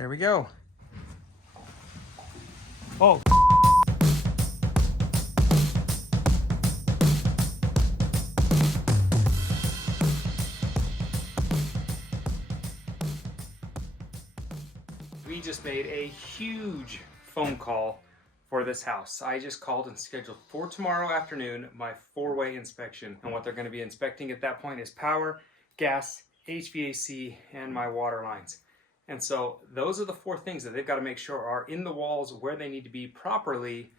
There we go. Oh. We just made a huge phone call for this house. I just called and scheduled for tomorrow afternoon my 4-way inspection. And what they're going to be inspecting at that point is power, gas, HVAC, and my water lines. And so those are the 4 things that they've got to make sure are in the walls where they need to be properly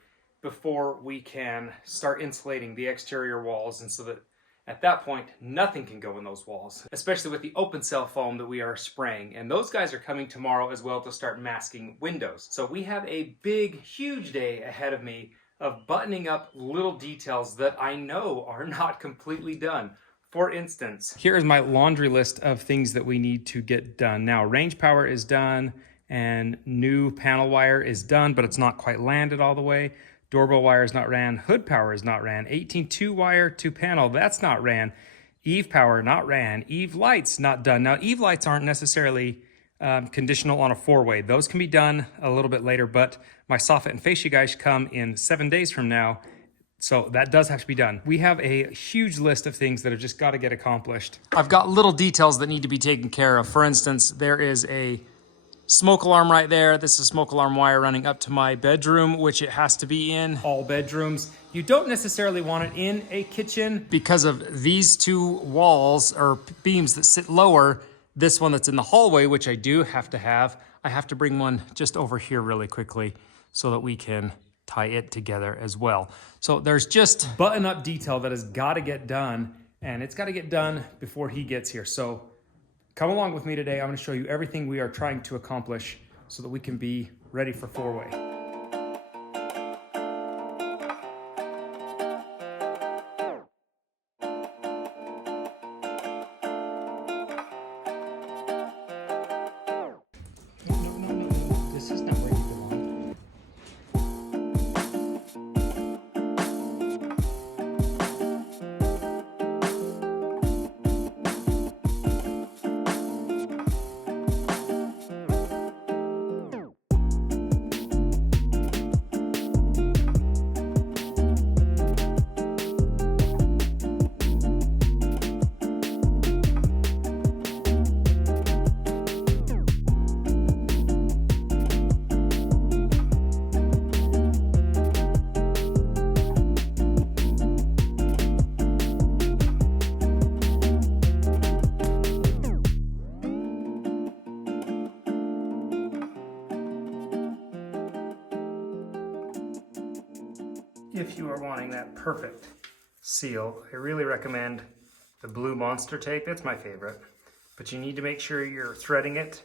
before we can start insulating the exterior walls, and so that at that point nothing can go in those walls, especially with the open cell foam that we are spraying. And those guys are coming tomorrow as well to start masking windows. So we have a big, huge day ahead of me of buttoning up little details that I know are not completely done. For instance, here is my laundry list of things that we need to get done. Now, range power is done and new panel wire is done, but it's not quite landed all the way. Doorbell wire is not ran. Hood power is not ran. 18-2 wire to panel, that's not ran. Eave power, not ran. Eave lights, not done. Now, Eave lights aren't necessarily conditional on a 4-way. Those can be done a little bit later, but my soffit and fascia guys come in 7 days from now. So that does have to be done. We have a huge list of things that have just got to get accomplished. I've got little details that need to be taken care of. For instance, there is a smoke alarm right there. This is smoke alarm wire running up to my bedroom, which it has to be in all bedrooms. You don't necessarily want it in a kitchen because of these 2 walls or beams that sit lower. This one that's in the hallway, which I do have to have, I have to bring one just over here really quickly so that we can tie it together as well. So there's just button up detail that has got to get done, and it's got to get done before he gets here. So come along with me today. I'm going to show you everything we are trying to accomplish so that we can be ready for 4-way. No. This is not where you belong. If you are wanting that perfect seal, I really recommend the blue monster tape. It's my favorite. But you need to make sure you're threading it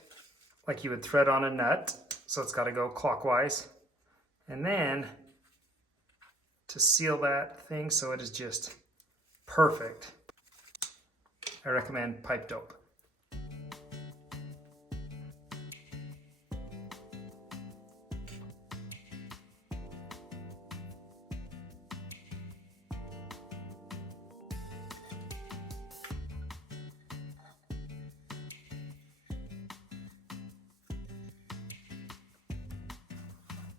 like you would thread on a nut. So it's got to go clockwise. And then to seal that thing so it is just perfect, I recommend pipe dope.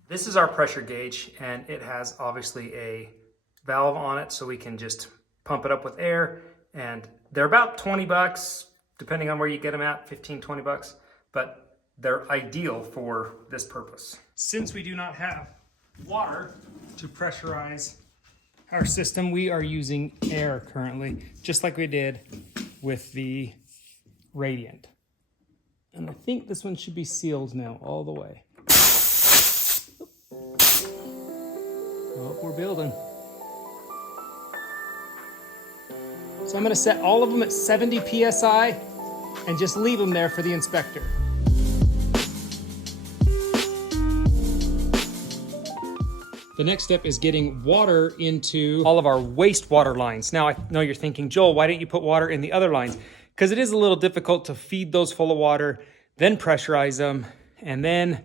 This is our pressure gauge, and it has obviously a valve on it so we can just pump it up with air, and they're about 20 bucks depending on where you get them at, 15, 20 bucks, but they're ideal for this purpose. Since we do not have water to pressurize our system, we are using air currently, just like we did with the Radiant. And I think this one should be sealed now all the way. Oh, we're building. So I'm going to set all of them at 70 PSI and just leave them there for the inspector. The next step is getting water into all of our wastewater lines. Now I know you're thinking, Joel, why didn't you put water in the other lines? Because it is a little difficult to feed those full of water, then pressurize them, and then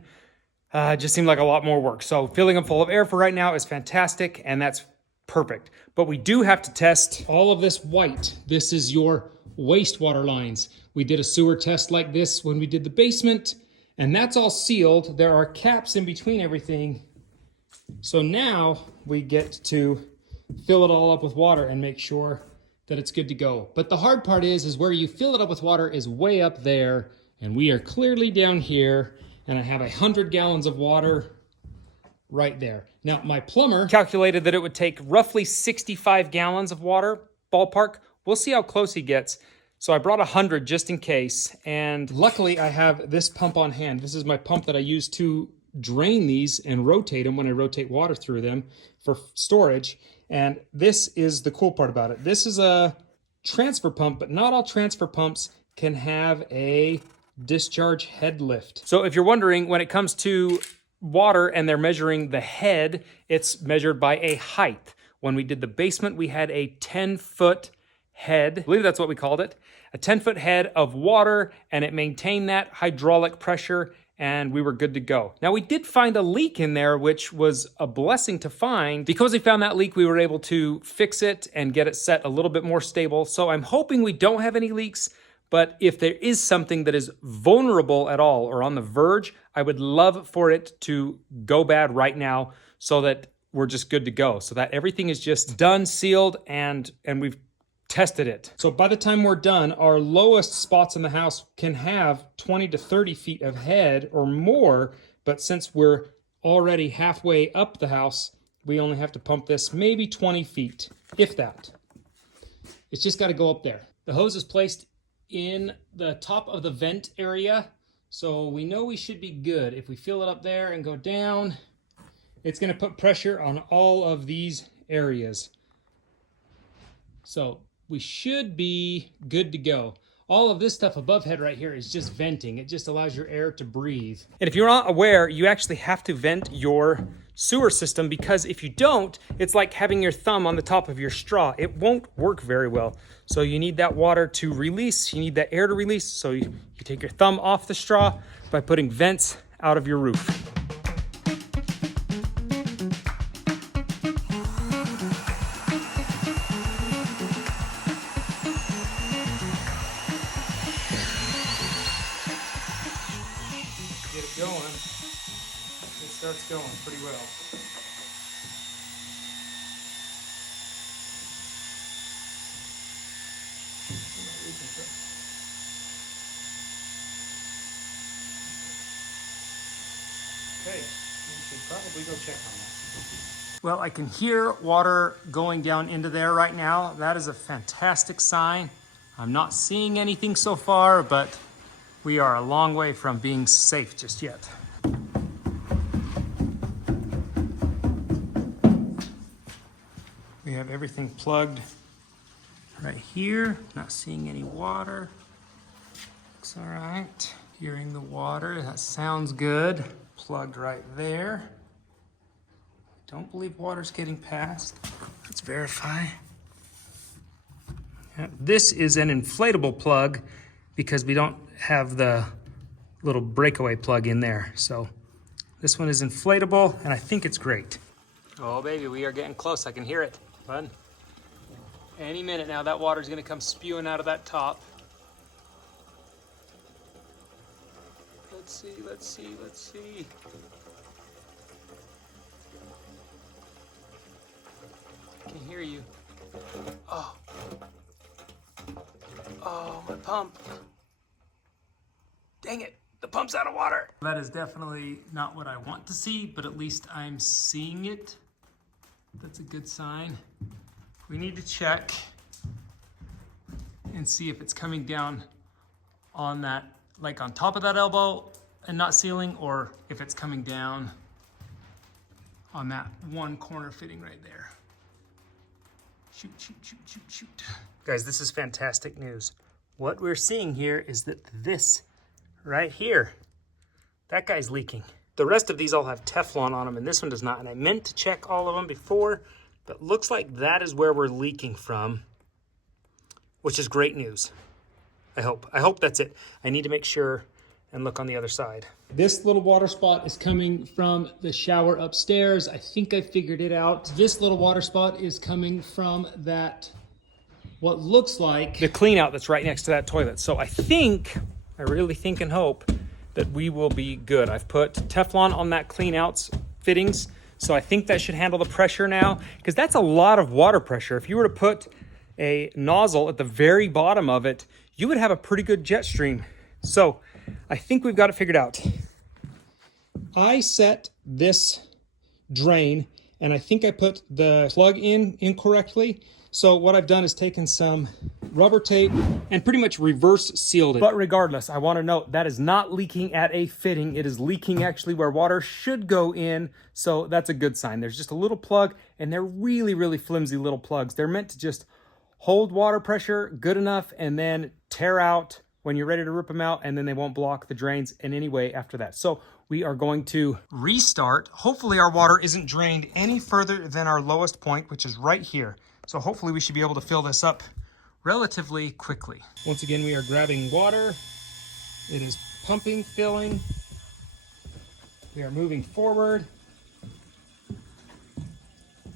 it just seemed like a lot more work. So filling them full of air for right now is fantastic, and that's perfect. But we do have to test all of this white. This is your wastewater lines. We did a sewer test like this when we did the basement, And that's all sealed. There are caps in between everything. So now we get to fill it all up with water and make sure that it's good to go. But the hard part is where you fill it up with water is way up there, and we are clearly down here, and I have 100 gallons of water right there. Now, my plumber calculated that it would take roughly 65 gallons of water, ballpark. We'll see how close he gets. So I brought 100 just in case, and luckily I have this pump on hand. This is my pump that I use to drain these and rotate them when I rotate water through them for storage. And this is the cool part about it. This is a transfer pump, but not all transfer pumps can have a discharge head lift. So if you're wondering, when it comes to water and they're measuring the head, it's measured by a height. When we did the basement, we had a 10-foot head. I believe that's what we called it. A 10-foot head of water, and it maintained that hydraulic pressure, and we were good to go. Now, we did find a leak in there, which was a blessing to find. Because we found that leak, we were able to fix it and get it set a little bit more stable. So I'm hoping we don't have any leaks, but if there is something that is vulnerable at all or on the verge, I would love for it to go bad right now so that we're just good to go, so that everything is just done, sealed, and we've tested it. So by the time we're done, our lowest spots in the house can have 20 to 30 feet of head or more, but since we're already halfway up the house, we only have to pump this maybe 20 feet, if that. It's just got to go up there. The hose is placed in the top of the vent area, so we know we should be good. If we fill it up there and go down, it's going to put pressure on all of these areas. So we should be good to go. All of this stuff above head right here is just venting. It just allows your air to breathe. And if you're not aware, you actually have to vent your sewer system, because if you don't, it's like having your thumb on the top of your straw. It won't work very well. So you need that water to release. You need that air to release. So you take your thumb off the straw by putting vents out of your roof. Get it going. It starts going pretty well. Okay, we should probably go check on that. Well, I can hear water going down into there right now. That is a fantastic sign. I'm not seeing anything so far, but we are a long way from being safe just yet. We have everything plugged right here. Not seeing any water. Looks all right. Hearing the water, that sounds good. Plugged right there. Don't believe water's getting past. Let's verify. Yeah, this is an inflatable plug because we don't have the little breakaway plug in there. So this one is inflatable, and I think it's great. Oh baby, we are getting close. I can hear it, bud. Any minute now, that water's gonna come spewing out of that top. Let's see, let's see, let's see. I can hear you. Oh. Oh, my pump. Dang it, the pump's out of water. That is definitely not what I want to see, but at least I'm seeing it. That's a good sign. We need to check and see if it's coming down on that, like on top of that elbow and not sealing, or if it's coming down on that one corner fitting right there. Shoot, shoot, shoot, shoot, shoot. Guys, this is fantastic news. What we're seeing here is that this right here, that guy's leaking. The rest of these all have Teflon on them, and this one does not. And I meant to check all of them before, but looks like that is where we're leaking from, which is great news. I hope that's it. I need to make sure and look on the other side. This little water spot is coming from the shower upstairs. I think I figured it out. This little water spot is coming from that, what looks like the clean out that's right next to that toilet. So I really think and hope that we will be good. I've put Teflon on that clean outs fittings, so I think that should handle the pressure now, because that's a lot of water pressure. If you were to put a nozzle at the very bottom of it, you would have a pretty good jet stream. So I think we've got it figured out. I set this drain, and I think I put the plug in incorrectly. So what I've done is taken some rubber tape and pretty much reverse sealed it. But regardless, I want to note that is not leaking at a fitting. It is leaking actually where water should go in. So that's a good sign. There's just a little plug, and they're really, really flimsy little plugs. They're meant to just hold water pressure good enough and then tear out when you're ready to rip them out, and then they won't block the drains in any way after that. So we are going to restart. Hopefully our water isn't drained any further than our lowest point, which is right here. So hopefully we should be able to fill this up relatively quickly. Once again, we are grabbing water. It is pumping, filling. We are moving forward.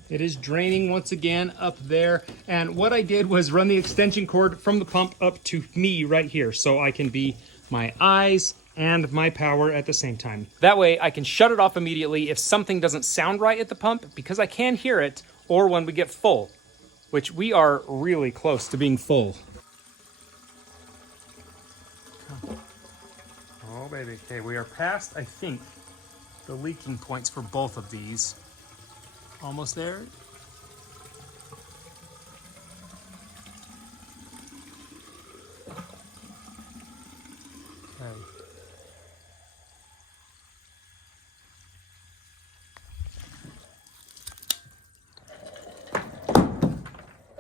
It is draining once again up there. And what I did was run the extension cord from the pump up to me right here, so I can be my eyes and my power at the same time. That way I can shut it off immediately if something doesn't sound right at the pump, because I can hear it, or when we get full, which we are really close to being full. Oh baby, okay, we are past, I think, the leaking points for both of these. Almost there. Okay.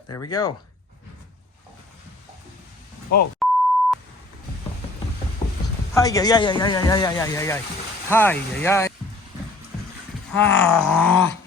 There we go. Oh. Hi, yeah. Hi, yeah. Ah.